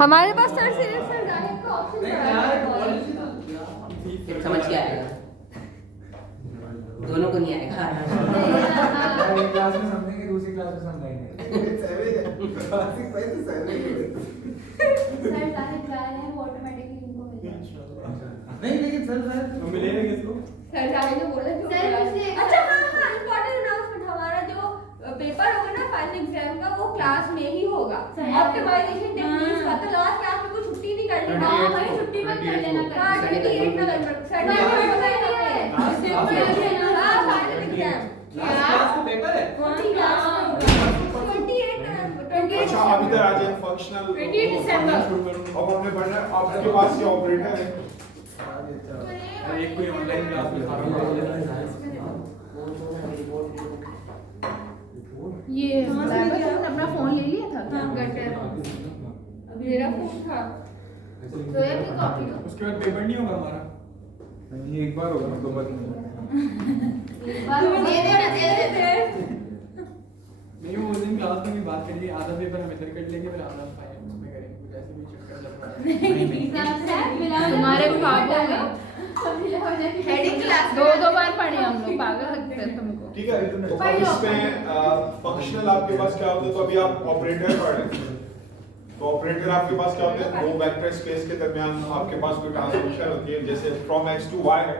हमारे पास sir serious sir जाने का ऑप्शन समझ के आएगा, दोनों को नहीं आएगा। एक क्लास में समझेंगे, दूसरी क्लास में समझाएंगे। सर जाहिद जा रहे हैं, वो ऑटोमेटिकली उनको मिल जाएगा। नहीं लेकिन सर मिलेगा किसको? सर जाने को बोल रहे थे। सर मुझे अच्छा हाँ इम्पोर्टेंट अनाउंसमेंट, हमारा जो पेपर होगा ना फाइनल एग्जाम का वो क्लास में ही होगा। ऑप्टिमाइजेशन टेक्निक्स का तो लास्ट क्लास में कोई छुट्टी नहीं करनी। हां भाई छुट्टी मत कर लेना। हां 28 नवंबर सर्टिफिकेट बताइए। हां फाइनल एग्जाम लास्ट क्लास का पेपर है? 28 नवंबर। अच्छा अभी तक आज फंक्शनल 20 दिसंबर। अब हमने पढ़ना है, आपके पास ये ऑपरेटर है। एक कोई ऑनलाइन क्लास में था। ये अपना फोन ले लिया था क्या? गटर अभी मेरा फोन था। तो ये भी कॉपी दो। उसके बाद पेपर नहीं होगा हमारा? नहीं एक बार होगा, दो बार नहीं होगा। एक बार दे दे। नहीं वो उस दिन क्लास में भी बात करी, आधा पेपर हम इधर कर लेंगे, फिर आधा फाइनल में करेंगे, कुछ ऐसे भी चक्कर चल रहा है। तुम्हारे पागल है हेडिंग क्लास दो बार पढ़े हम लोग, पागल लगते हैं तुमको। ठीक है, तो अब इसमें फंक्शनल आपके पास क्या होता है, तो अभी आप ऑपरेटर पढ़ रहे हैं। तो ऑपरेटर आपके पास क्या होते हैं, दो वेक्टर स्पेस के दरमियान आपके पास कोई ट्रांसफॉर्मेशन होती है, जैसे फ्रॉम x टू y है।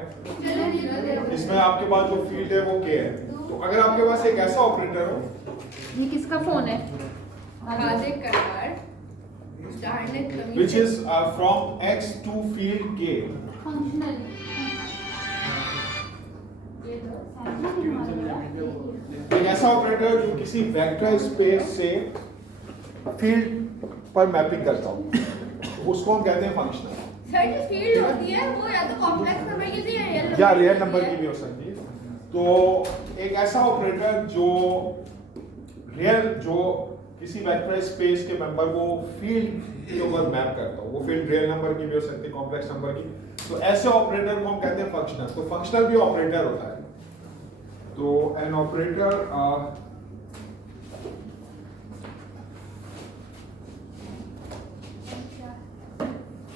इसमें आपके पास जो फील्ड है वो k है। तो अगर आपके पास एक ऐसा ऑपरेटर हो, ये किसका फोन है? आगे करार which is from x to field k, functional एक ऐसा ऑपरेटर जो किसी वेक्टर स्पेस से फील्ड पर मैपिंग करता हो, उसको हम कहते हैं फंक्शनल। सर जो फील्ड होती है वो या तो कॉम्प्लेक्स नंबर की होती है या रियल नंबर की भी हो सकती है। तो एक ऐसा ऑपरेटर जो किसी वेक्टर स्पेस के मेंबर को फील्ड के ऊपर मैप करता हो, वो फील्ड रियल नंबर की भी हो सकती है, कॉम्प्लेक्स नंबर की। तो ऐसे ऑपरेटर को हम कहते हैं फंक्शनल। तो फंक्शनल भी ऑपरेटर होता है। तो an operator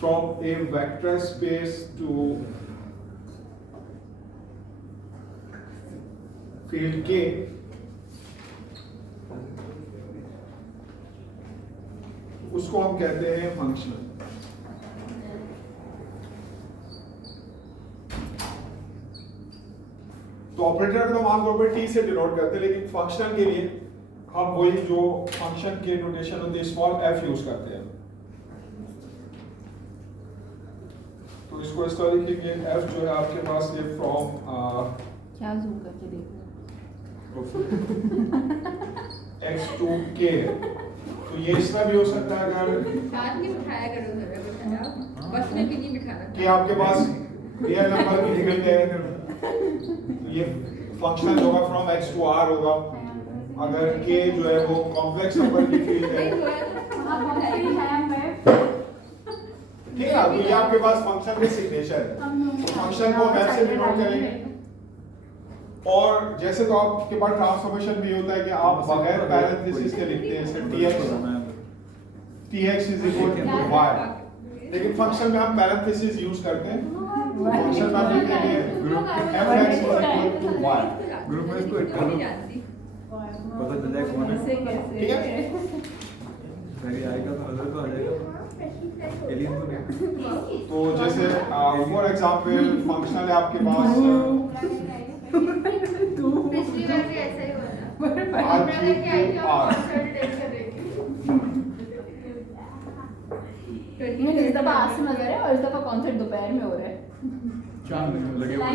from a vector space to field K उसको हम कहते हैं फंक्शनल। तो ऑपरेटर को हम आमतौर पर टी से डिनोट करते हैं, लेकिन फंक्शनल के लिए हम वही जो फंक्शन के नोटेशन होती है स्मॉल f यूज करते हैं। तो इसको इस तरह लिखेंगे, f जो है आपके पास ये फ्रॉम क्या जूम करके देखो x to k है। तो ये इसमें भी हो सकता है अगर साथ नहीं बिठाया करो जरा, बिठाया बस में भी नहीं बिठाना कि आपके पास रियल नंबर की लिमिट है, तो ये फंक्शनल होगा फ्रॉम x to r होगा। अगर k जो है वो कॉम्प्लेक्स नंबर की फील्ड है, ठीक है। तो ये आपके पास फंक्शन में सिग्नेचर है। फंक्शन को हम ऐसे डिनोट करेंगे। और जैसे तो आपके पास ट्रांसफॉर्मेशन भी होता है कि आप बगैर पैरेंथेसिस के लिखते हैं, जैसे tx is equal to y, लेकिन फंक्शन में हम पैरेंथेसिस यूज करते हैं। फंक्शन में हम लिखेंगे fx is equal to y। Group में इसको ऐड कर लो, पता चल जाए कौन है। ठीक है, पहले आएगा तो नजर तो आ जाएगा, एलियन तो नहीं। तो जैसे फॉर एग्जांपल फंक्शनल है आपके पास पिछली बार भी ऐसा ही हुआ था। r cube to r। इस दफा आज से नजर है और इस दफा कॉन्सर्ट दोपहर में हो रहा है। शाम में लगे हुए हैं।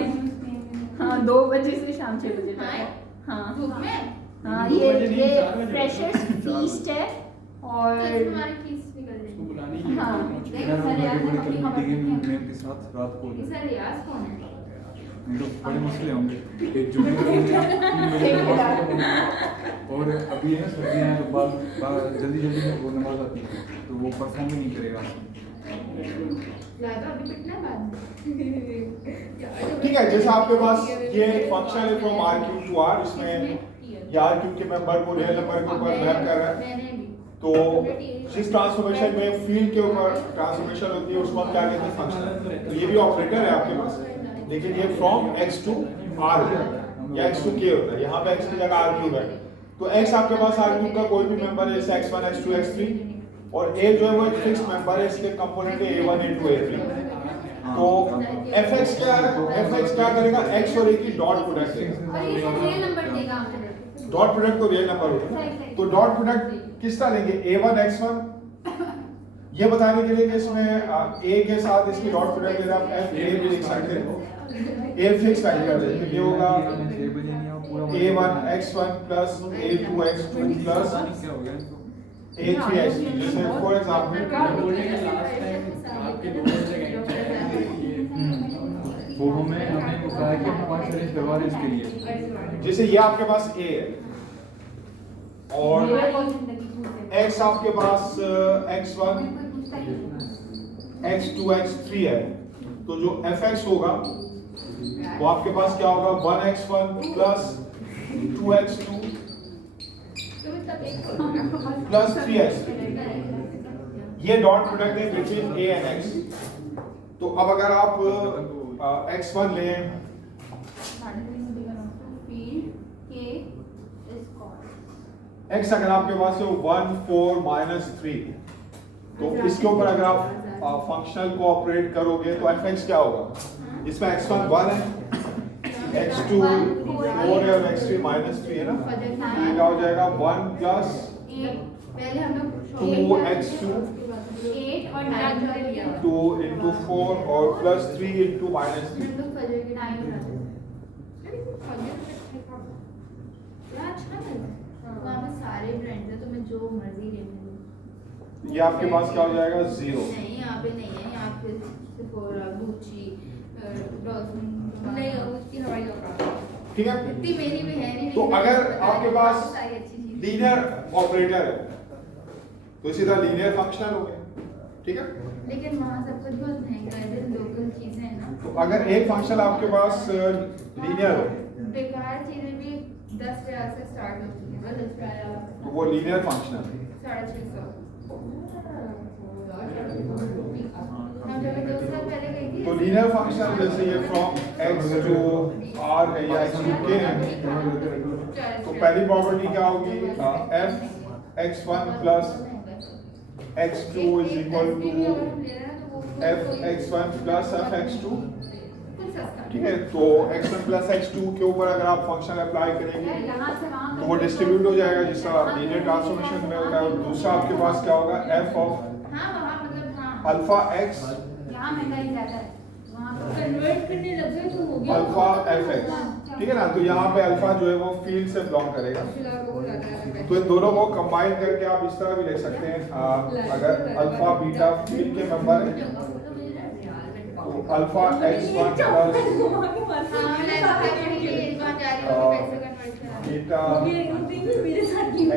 हाँ 2 बजे से शाम 6 बजे तक है। हाँ धूप में हाँ दो ये बजे नहीं, 4 बजे। फ्रेशर्स फीस्ट है और तो इसमें हमारी फीस निकल उसको जाएगी। बुलानी है। हाँ। लेकिन सर यार ने अपनी खबर मीटिंग नहीं में के साथ रात को की। सर रियाज कौन है? नहीं तो बड़े मसले होंगे। एक जूनियर और अभी है सर्दियाँ हैं तो जल्दी जल्दी में वो नमाज आती है तो वो परफॉर्म भी नहीं करेगा। ज्यादा अभी पिटना है बाद में। ठीक है, जैसे आपके पास ये एक फंक्शन है from r cube to r, इसमें ये r cube के मेंबर को रियल नंबर के ऊपर मैप कर रहा है। मैंने भी तो जिस ट्रांसफॉर्मेशन में फील्ड के ऊपर ट्रांसफॉर्मेशन होती है उसको हम क्या कहते हैं, फंक्शनल। तो ये भी ऑपरेटर है आपके पास, लेकिन ये फ्रॉम x टू r हो जाएगा या x टू k होता है, यहाँ पे x की जगह r क्यूब है। तो x आपके पास r क्यूब का कोई भी मेंबर है, जैसे x1 x2 x3, और a जो है वो एक फिक्स मेंबर है, इसके कंपोनेंट है a1 a2 a3। तो fx क्या करेगा, x और a की डॉट प्रोडक्ट देगा। और ये सब रियल नंबर देगा। डॉट प्रोडक्ट तो रियल नंबर होता है, तो डॉट प्रोडक्ट किस तरह लेंगे, a1 x1, ये बताने के लिए कि इसमें a के साथ इसकी डॉट प्रोडक्ट ले रहे हैं, आप fa भी लिख सकते हैं, a फिक्स वैल्यू कर देते हैं, ये होगा a1 x1 plus a2 x2 plus a3 x3। जैसे फॉर एग्जांपल बोलने के लास्ट टाइम आपके दो वो हमने बताया कि हम पांच सर्विस व्यवहार इसके लिए, जैसे ये आपके पास a है और x आपके पास x1 x2 x3 है, तो जो fx होगा वो आपके पास क्या होगा, 1x1 plus 2x2 plus 3x3। ये डॉट प्रोडक्ट है बिटवीन a एंड x। तो अब अगर आप x1 लें, x अगर आपके पास है 1 4 माइनस 3, तो इसके ऊपर अगर आप फंक्शनल को ऑपरेट करोगे तो fx क्या होगा, इसमें x1 1 है, x2 4 है और x3 माइनस 3 है ना, ये क्या हो जाएगा 1 प्लस पहले हम लोग 2x2 8 और 9 2 into 4 और प्लस 3 into माइनस 3। हम लोग फजर के टाइम उठाते हैं। अच्छा है, वहाँ पे सारे ब्रांड्स हैं, तुम्हें जो मर्जी लेने दो। ये आपके पास क्या हो जाएगा 0। नहीं, यहाँ पे नहीं है, यहाँ पे सिफोरा, गुच्ची, डॉल्फिन नहीं उसकी हमारी औकात। ठीक है, इतनी मेरी भी है नहीं। तो अगर आपके पास सारी अच्छी चीज़। लीनियर ऑपरेटर है तो इसी तरह लीनियर फंक्शनल हो गया, ठीक है। लेकिन वहाँ सब कुछ बहुत महंगा है, जैसे लोकल चीजें हैं ना। तो अगर एक फंक्शन आपके पास लीनियर हो बेकार चीजें भी 10 रियाल से स्टार्ट होती हैं, 10 रियाल तो वो लीनियर फंक्शनल है। 650। हम जब 2 साल पहले गई थी। तो लीनियर फंक्शनल जैसे ये फ्रॉम x टू r है या x टू k है, तो पहली प्रॉपर्टी क्या होगी, f x1 plus x2 is equal to f x1 plus f x2, ठीक है। तो x1 plus x2 के ऊपर अगर आप फंक्शन अप्लाई करेंगे तो वो डिस्ट्रीब्यूट हो जाएगा जिस तरह लीनियर ट्रांसफॉर्मेशन में होता है। और दूसरा आपके पास क्या होगा, f ऑफ अल्फा x यहाँ महंगाई ज़्यादा है, वहाँ पर कन्वर्ट करने लग गए तो हो गया अल्फा fx, ठीक है ना। तो यहाँ पे अल्फा जो है वो फील्ड से बिलोंग करेगा, तो इन दोनों को कंबाइन करके आप इस तरह भी लिख सकते हैं, अगर अल्फा बीटा फील्ड के मेंबर है तो alpha x1 plus beta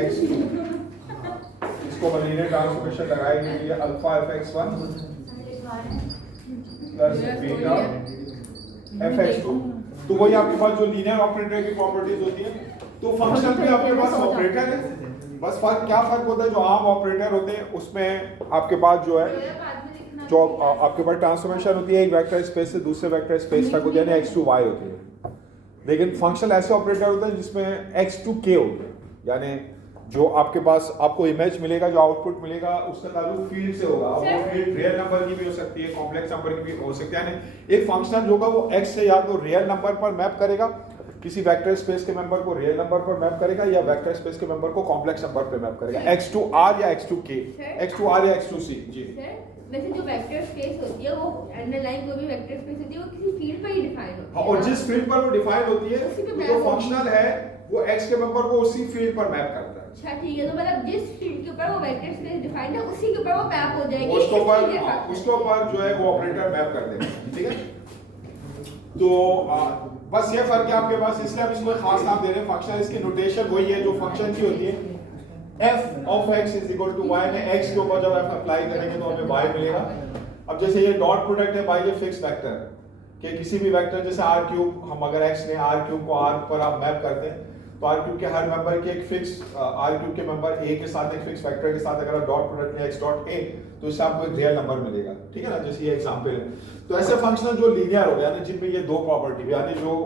x2, इसको मैं लीनियर ट्रांसफॉर्मेशन लगाएंगे, ये alpha fx1 plus beta fx2। तो वही आपके पास जो लीनियर ऑपरेटर की प्रॉपर्टीज होती है। तो फंक्शन भी आपके पास ऑपरेटर है, बस क्या फर्क होता है, जो आम ऑपरेटर होते हैं उसमें आपके पास जो है जो आपके पास ट्रांसफॉर्मेशन होती है एक वेक्टर स्पेस से दूसरे वेक्टर स्पेस तक होती है, यानी x टू y होती है। लेकिन फंक्शन ऐसे ऑपरेटर होते हैं जिसमें x टू k होते हैं, यानी जो आपके पास आपको इमेज मिलेगा, जो आउटपुट मिलेगा उसका ताल्लुक फील्ड से होगा। अब वो फील्ड रियल नंबर की भी हो सकती है, कॉम्प्लेक्स नंबर की भी हो सकती है, यानी एक फंक्शन जो होगा वो x से या तो रियल नंबर पर मैप करेगा, किसी वेक्टर स्पेस के मेंबर को रियल नंबर पर मैप करेगा, या वेक्टर स्पेस के मेंबर को कॉम्प्लेक्स नंबर पर मैप करेगा, x टू r या x to k, x to r या x टू c। जी वैसे जो वेक्टर स्पेस होती है वो अंडरलाइन कोई भी वेक्टर स्पेस होती है वो किसी फील्ड पर ही डिफाइन होती है। हाँ, और जिस फील्ड पर वो डिफाइन होती है तो जो फंक्शनल है वो x के मेंबर को उसी फील्ड पर मैप करता है। अच्छा ठीक है, तो मतलब जिस फील्ड के ऊपर वो वेक्टर स्पेस डिफाइंड है उसी के ऊपर वो मैप हो जाएगी, उसके ऊपर जो है वो ऑपरेटर मैप कर देगा, ठीक है। तो बस ये फर्क है आपके पास, इसलिए हम इसको खास नाम दे रहे हैं फंक्शन। इसकी नोटेशन वही है जो फंक्शन की होती है, f of x is equal to y में x के ऊपर जब f अप्लाई करेंगे तो हमें y मिलेगा। अब जैसे ये डॉट प्रोडक्ट है भाई, ये फिक्स वेक्टर है कि किसी भी वेक्टर जैसे r क्यूब, हम अगर x ने r क्यूब को r पर आप मैप करते हैं तो आर क्यूब के हर मेंबर के एक फिक्स आर क्यूब के मेंबर ए के साथ एक फिक्स फैक्टर के साथ अगर आप डॉट प्रोडक्ट में एक्स डॉट ए तो इससे आपको एक रियल नंबर मिलेगा, ठीक है ना, जैसे ये एग्जांपल है। तो ऐसे फंक्शनल जो लीनियर हो गया ना, जिनमें ये दो प्रॉपर्टी यानी जो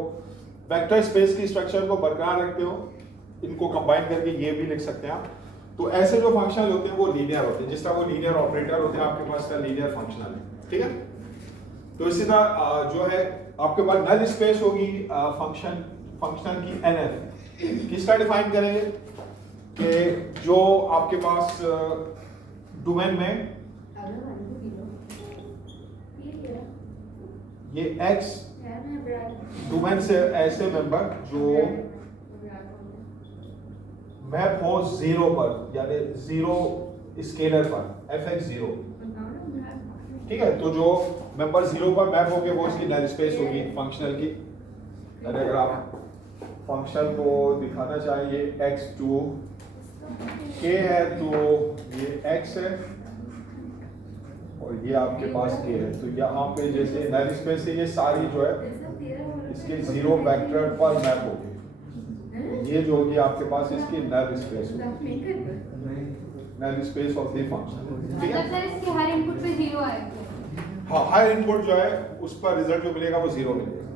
वेक्टर स्पेस की स्ट्रक्चर को बरकरार रखते हो, इनको कंबाइन करके ये भी लिख सकते हैं आप। तो ऐसे जो फंक्शनल होते हैं वो लीनियर होते हैं, जिस तरह वो लीनियर ऑपरेटर होते हैं आपके पास का लीनियर फंक्शनल है, ठीक है। तो इसी तरह जो है आपके पास नल स्पेस होगी फंक्शनल की एनएफ किस तरह डिफाइन करेंगे कि जो आपके पास डोमेन में ये x डोमेन से ऐसे मेंबर जो मैप हो जीरो पर, यानी जीरो स्केलर पर fx0, ठीक है। तो जो मेंबर जीरो पर मैप होंगे वो इसकी नल स्पेस होगी फंक्शनल की। अगर आप फंक्शन को दिखाना चाहिए x2 k है तो ये x है और ये आपके पास k है, तो यहाँ पे जैसे नल स्पेस से ये सारी जो है इसके जीरो वेक्टर पर मैप होगी, ये जो होगी आपके पास इसकी नल स्पेस होगी, null space of the function, ठीक है। सर इसके हर इनपुट पे 0 आएगा। हाँ, हर इनपुट जो है उस पर रिजल्ट जो मिलेगा वो 0 मिलेगा।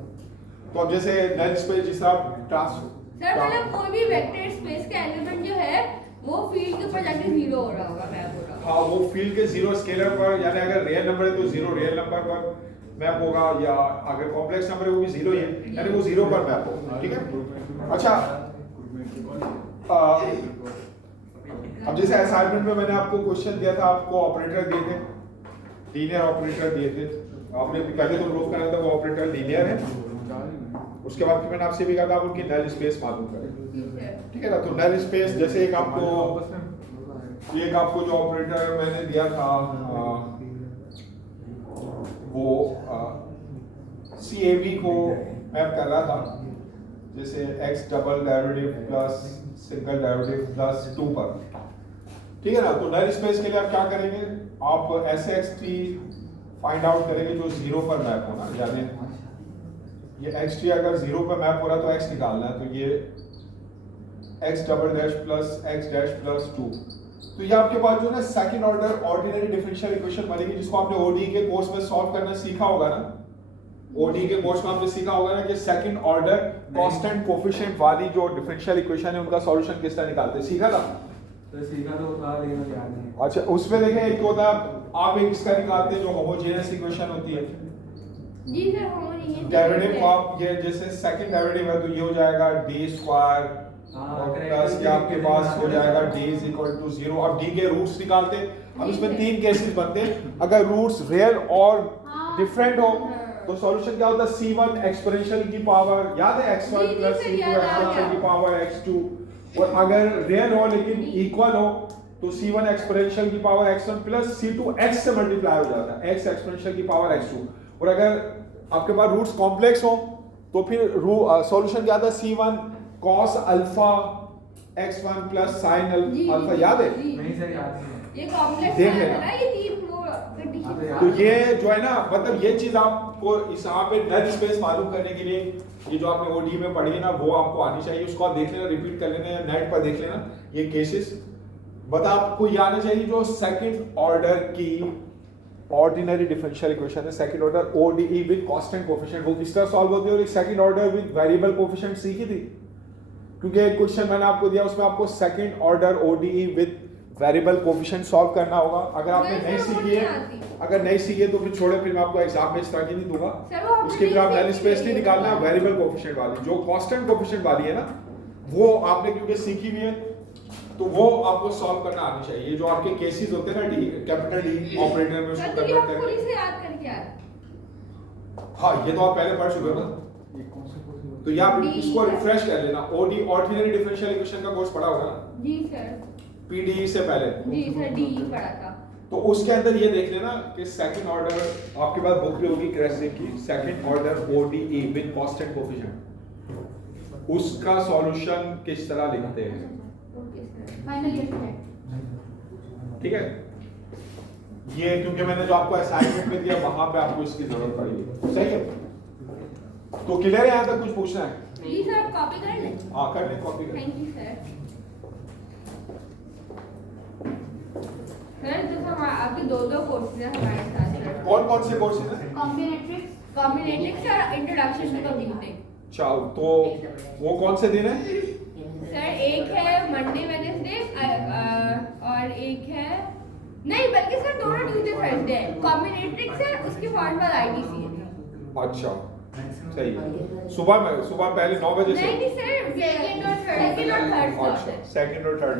तो अब जैसे नल स्पेस जिस आप सर मतलब कोई भी वेक्टर स्पेस का एलिमेंट जो है वो फील्ड के ऊपर जाके 0 हो रहा होगा, मैप हो रहा होगा। हाँ, वो फील्ड के 0 स्केलर पर, यानी अगर रियल नंबर है तो 0 रियल नंबर पर मैप होगा, या अगर कॉम्प्लेक्स नंबर है वो भी 0 ही है, यानी वो 0 पर मैप होगा, ठीक है। अच्छा, अब जैसे असाइनमेंट में मैंने आपको क्वेश्चन दिया था, आपको ऑपरेटर दिए थे, लीनियर ऑपरेटर दिए थे, आपने पहले तो प्रूव करना था वो ऑपरेटर लीनियर है, उसके बाद फिर मैंने आपसे भी कहा था आप उनकी नल स्पेस मालूम करें, ठीक है ना। तो नल स्पेस जैसे एक आपको जो ऑपरेटर मैंने दिया था वो CAB को मैप कर रहा था, जैसे x double derivative plus single derivative plus 2 पर, ठीक है ना। तो नल स्पेस के लिए आप क्या करेंगे, आप ऐसे x3 फाइंड आउट करेंगे जो 0 पर मैप होना, यानी ये x3 अगर 0 पर मैप हो रहा है तो x निकालना है, तो ये x double dash plus x dash plus 2, तो ये आपके पास जो है ना second order ordinary differential equation बनेगी, जिसको आपने ODE के कोर्स में सॉल्व करना सीखा होगा ना। ODE के कोर्स में आपने सीखा होगा ना कि सेकंड ऑर्डर कांस्टेंट कोफिशिएंट वाली जो डिफरेंशियल इक्वेशन है उनका सॉल्यूशन किस तरह निकालते हैं, सीखा था? तो सीखा तो था लेकिन याद नहीं। अच्छा, उसमें देखें एक तो होता है आप एक इसका निकालते हैं जो होमोजेनियस इक्वेशन होती है जी सर, होमोजेनियस डेरिवेटिव आप ये जैसे सेकंड डेरिवेटिव है तो ये हो जाएगा d स्क्वायर और प्लस ये आपके पास हो जाएगा d इज इक्वल टू 0। अब d के रूट्स निकालते हैं, अब इसमें 3 केसेस बनते हैं, अगर रूट्स रियल और डिफरेंट हो तो सॉल्यूशन क्या होता है, c1 एक्सपोनेंशियल की पावर, याद है x1 प्लस c2 एक्सपोनेंशियल की पावर x2, और अगर रियल हो लेकिन इक्वल हो तो c1 एक्सपोनेंशियल की power x1 plus c2 x से मल्टीप्लाई हो जाता है, x एक्सपोनेंशियल की पावर x2, और अगर आपके पास रूट्स कॉम्प्लेक्स हो तो फिर सॉल्यूशन क्या आता है, c1 cos alpha x1 plus sin alpha, याद है? नहीं सर, याद नहीं। ये कॉम्प्लेक्स देख है लेना। ना, ये तीन वो कंडीशन। तो ये जो है ना, मतलब ये चीज आपको इस यहाँ पे नल स्पेस मालूम करने के लिए ये जो आपने ODE में पढ़ी है ना वो आपको आनी चाहिए, उसको आप देख लेना, रिपीट कर लेना या नेट पर देख लेना ये केसेस, बता आपको ये आना चाहिए जो सेकंड ऑर्डर की ऑर्डिनरी डिफरेंशियल इक्वेशन है, second order ODE with constant coefficient, वो किस तरह सॉल्व होती है, और एक second order with variable coefficient सीखी थी, क्योंकि एक क्वेश्चन मैंने आपको दिया उसमें आपको second order ODE with variable coefficient solve करना होगा। अगर आपने नहीं सीखी है, अगर नहीं सीखी है तो फिर छोड़े, फिर मैं आपको एग्जाम में इस तरह की नहीं दूंगा, उसके फिर आप नल स्पेस नहीं निकालना है, वेरिएबल कोएफिशिएंट वाली जो कांस्टेंट कोएफिशिएंट वाली है ना वो आपने क्योंकि सीखी भी है तो वो आपको सॉल्व करना आनी चाहिए। जो आपके केसेस होते हैं ना डी कैपिटल डी ऑपरेटर में उसको कन्वर्ट करके, पुलिस से याद करके यार। हाँ ये तो आप पहले पढ़ चुके हो ना, तो ये आप इसको रिफ्रेश कर लेना। ODE ऑर्डिनरी डिफरेंशियल इक्वेशन का कोर्स पढ़ा होगा ना जी सर, PDE से पहले, जी सर DE पढ़ा था, तो उसके अंदर ये देख लेना कि सेकंड ऑर्डर आपके पास बुक भी होगी क्रेसिक की, second order ODE with constant coefficient, उसका सॉल्यूशन किस तरह लिखते हैं, फाइनल ईयर में, ठीक है। ये क्योंकि मैंने जो आपको असाइनमेंट में दिया वहां पे आपको इसकी जरूरत पड़ेगी, सही है। तो क्लियर है, यहाँ तक कुछ पूछना है? जी सर कॉपी कर लें हाँ कर ले कॉपी कर। थैंक यू सर सर जैसे हमारे अभी दो कोर्सेज हैं हमारे साथ सर कौन कौन से कोर्सेज हैं? कॉम्बिनेटिक्स और इंट्रोडक्शन टू कंप्यूटिंग चाओ तो वो कौन से दिन है? सर एक है मंडे वेडनेसडे और एक है नहीं बल्कि सर दोनों ट्यूसडे थर्सडे है कॉम्बिनेट्रिक्स है उसके बाद आईटीसी है अच्छा सही है। सुबह में सुबह पहले 9 बजे से नहीं सर सेकंड और थर्ड अच्छा सेकंड और थर्ड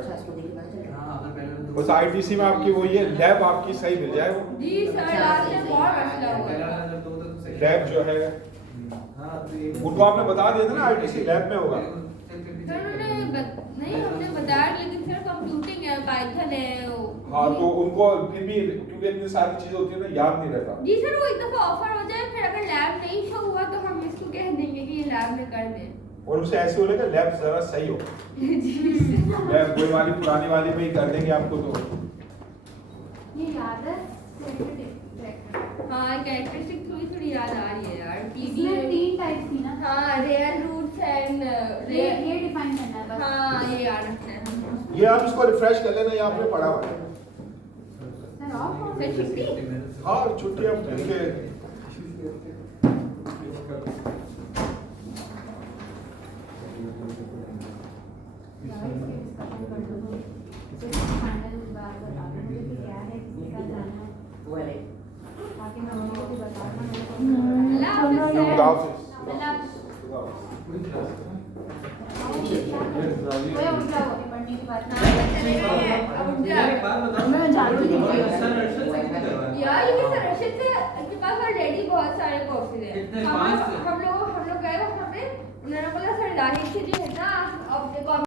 हाँ अगर पहले बस आईटीसी में आपकी वो ये लैब आपकी सही मिल जाए वो जी सर लास्ट में बहुत मसला हुआ पहला था। वाला दो तो सही लैब जो है हाँ तो ये उनको आपने बता दिया था ना आईटीसी लैब में होगा। सर उन्होंने नहीं हमने बताया लेकिन सर कंप्यूटिंग है पाइथन है हाँ तो उनको फिर भी क्योंकि इतनी सारी चीजें होती है ना याद नहीं रहता। जी सर वो एक दफा ऑफर हो जाए फिर अगर लैब नहीं शो हुआ तो हम इसको कह देंगे कि ये लैब में कर दें और उसे ऐसे बोलेगा लैब जरा सही हो लैब वही वाली पुरानी वाली में ही कर देंगे आपको तो। ये याद है हाँ कैरेक्टरिस्टिक थोड़ी याद आ रही है यार इसमें 3 टाइप थी ना हाँ रियल रूट्स एंड ये डिफाइन करना है बस हाँ ये याद रखना है ये आप इसको रिफ्रेश कर लेना ये आपने पढ़ा हुआ है। सर ऑफ हो सर छुट्टी हाँ छुट्टी अब उनके फाइनल बात बता दो मुझे कि क्या है किसके साथ जाना है ताकि मैं उनको भी बता दूं मेरे को अल्लाह हाफिज़ सर। खुदा हाफिज़। वो उठ जाओ अभी पढ़ने की बात हाँ चले गए अब उठ जा एक बात बताओ मैं जानती नहीं थी। सर अर्शद से क्यों करवा रहे हो? यार ये सर रशीद से के पास ऑलरेडी बहुत सारे कोर्सेज हैं कितने? हम 5 से? लोग गए वहाँ पे उन्होंने बोला सर दानिश जी है ना आप अपने